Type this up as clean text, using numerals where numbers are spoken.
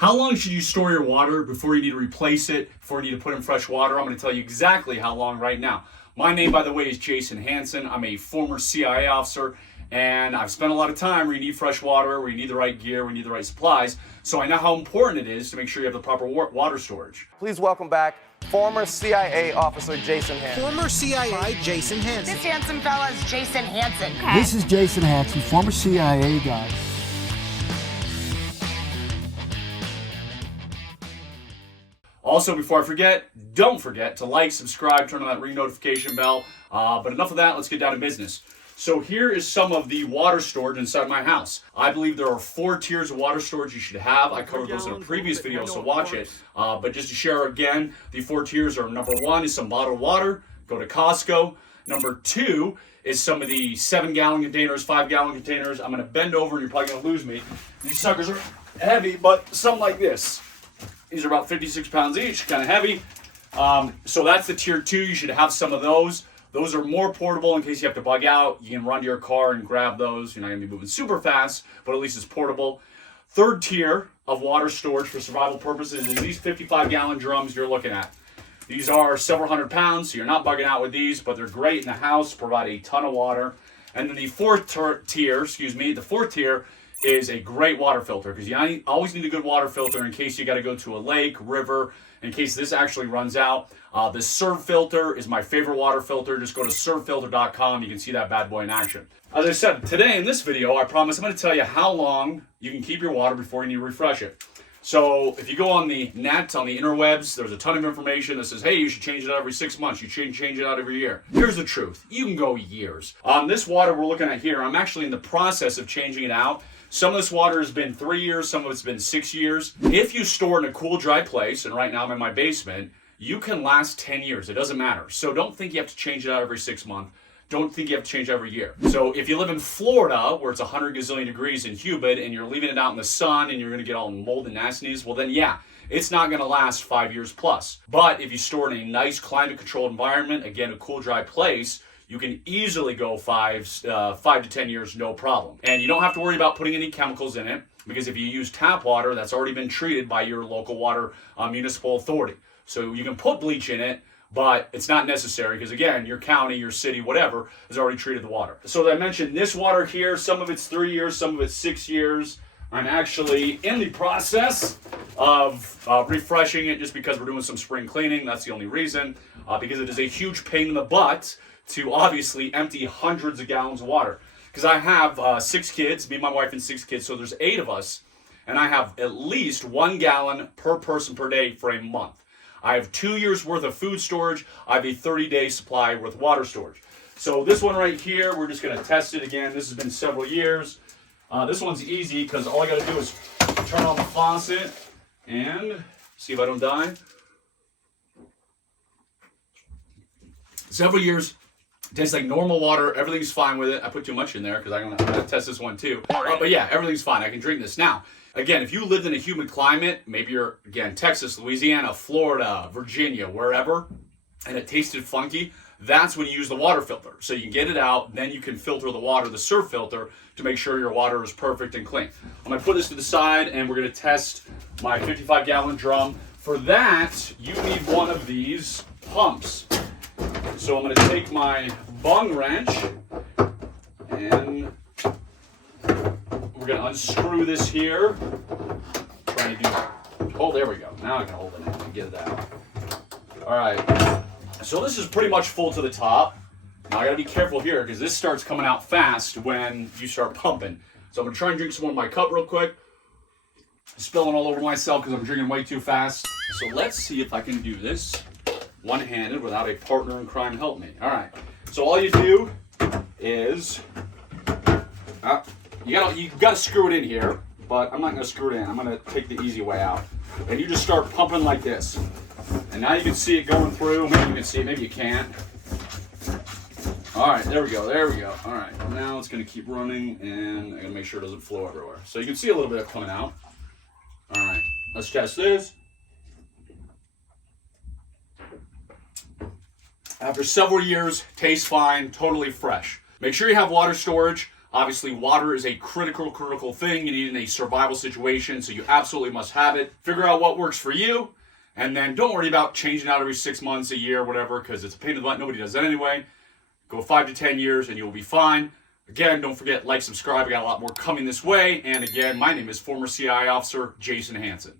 How long should you store your water before you need to replace it, before you need to put in fresh water? I'm going to tell you exactly how long right now. My name, by the way, is Jason Hanson. I'm a former CIA officer, and I've spent a lot of time where you need fresh water, where you need the right gear, where you need the right supplies. So I know how important it is to make sure you have the proper water storage. Please welcome back former CIA officer Jason Hanson. Former CIA Jason Hanson. This handsome fella is Jason Hanson. This is Jason Hanson, former CIA guy. Also, before I forget, don't forget to like, subscribe, turn on that ring notification bell. But enough of that, let's get down to business. So here is some of the water storage inside my house. I believe there are 4 tiers of water storage you should have. I covered those in a previous video, so watch it. But just to share again, the 4 tiers are: number 1 is some bottled water. Go to Costco. Number 2 is some of the 7-gallon containers, 5-gallon containers. I'm going to bend over and you're probably going to lose me. These suckers are heavy, but some like this. These are about 56 pounds each, kind of heavy. So that's the tier 2. You should have some of those. Those are more portable in case you have to bug out. You can run to your car and grab those. You're not going to be moving super fast, but at least it's portable. Third tier of water storage for survival purposes is these 55-gallon drums you're looking at. These are several hundred pounds, so you're not bugging out with these, but they're great in the house, provide a ton of water. And then the fourth tier is a great water filter, because you always need a good water filter in case you got to go to a lake, river, in case this actually runs out. The Serve filter is my favorite water filter. Just go to servefilter.com. You can see that bad boy in action. As I said, today in this video, I promise I'm going to tell you how long you can keep your water before you need to refresh it. So if you go on the net, on the interwebs, there's a ton of information that says, hey, you should change it out every 6 months. You should change it out every year. Here's the truth. You can go years. On this water we're looking at here, I'm actually in the process of changing it out. Some of this water has been 3 years, some of it's been 6 years. If you store it in a cool, dry place, and right now I'm in my basement, you can last 10 years. It doesn't matter. So don't think you have to change it out every 6 months. Don't think you have to change every year. So if you live in Florida, where it's 100 gazillion degrees and humid, and you're leaving it out in the sun, and you're gonna get all mold and nastiness, well then yeah, it's not gonna last 5 years plus. But if you store in a nice climate-controlled environment, again, a cool, dry place, you can easily go 5 to 10 years, no problem. And you don't have to worry about putting any chemicals in it, because if you use tap water, that's already been treated by your local water municipal authority. So you can put bleach in it, but it's not necessary, because again, your county, your city, whatever, has already treated the water. So as I mentioned, this water here, some of it's 3 years, some of it's 6 years. I'm actually in the process of refreshing it, just because we're doing some spring cleaning. That's the only reason, because it is a huge pain in the butt to obviously empty hundreds of gallons of water. Because I have 6 kids, me, my wife, and 6 kids, so there's 8 of us, and I have at least 1 gallon per person per day for a month. I have 2 years worth of food storage. I have a 30-day supply worth of water storage. So this one right here, we're just gonna test it again. This has been several years. This one's easy, because all I gotta do is turn on the faucet and see if I don't die. Several years. It tastes like normal water. Everything's fine with it. I put too much in there because I'm gonna test this one too. But yeah, everything's fine. I can drink this. Now, again, if you lived in a humid climate, maybe you're, again, Texas, Louisiana, Florida, Virginia, wherever, and it tasted funky, that's when you use the water filter. So you can get it out, then you can filter the water, the Serve filter, to make sure your water is perfect and clean. I'm gonna put this to the side, and we're gonna test my 55-gallon drum. For that, you need one of these pumps. So I'm going to take my bung wrench, and we're going to unscrew this here. Trying to do, oh, there we go. Now I can hold it in and get it out. All right. So this is pretty much full to the top. Now I got to be careful here, because this starts coming out fast when you start pumping. So I'm going to try and drink some more of my cup real quick. Spilling all over myself because I'm drinking way too fast. So let's see if I can do this one-handed without a partner in crime help me. All right. So all you do is you got to screw it in here, but I'm not going to screw it in. I'm going to take the easy way out. And you just start pumping like this. And now you can see it going through. Maybe you can see it. Maybe you can't. All right. There we go. There we go. All right. Now it's going to keep running, and I'm going to make sure it doesn't flow everywhere. So you can see a little bit of coming out. All right. Let's test this. After several years, tastes fine, totally fresh. Make sure you have water storage. Obviously, water is a critical thing you need in a survival situation, so you absolutely must have it. Figure out what works for you, and then don't worry about changing out every 6 months, a year, whatever, because it's a pain in the butt. Nobody does that anyway. Go 5 to 10 years, and you'll be fine. Again, don't forget, like, subscribe. I got a lot more coming this way. And again, my name is former CIA officer Jason Hanson.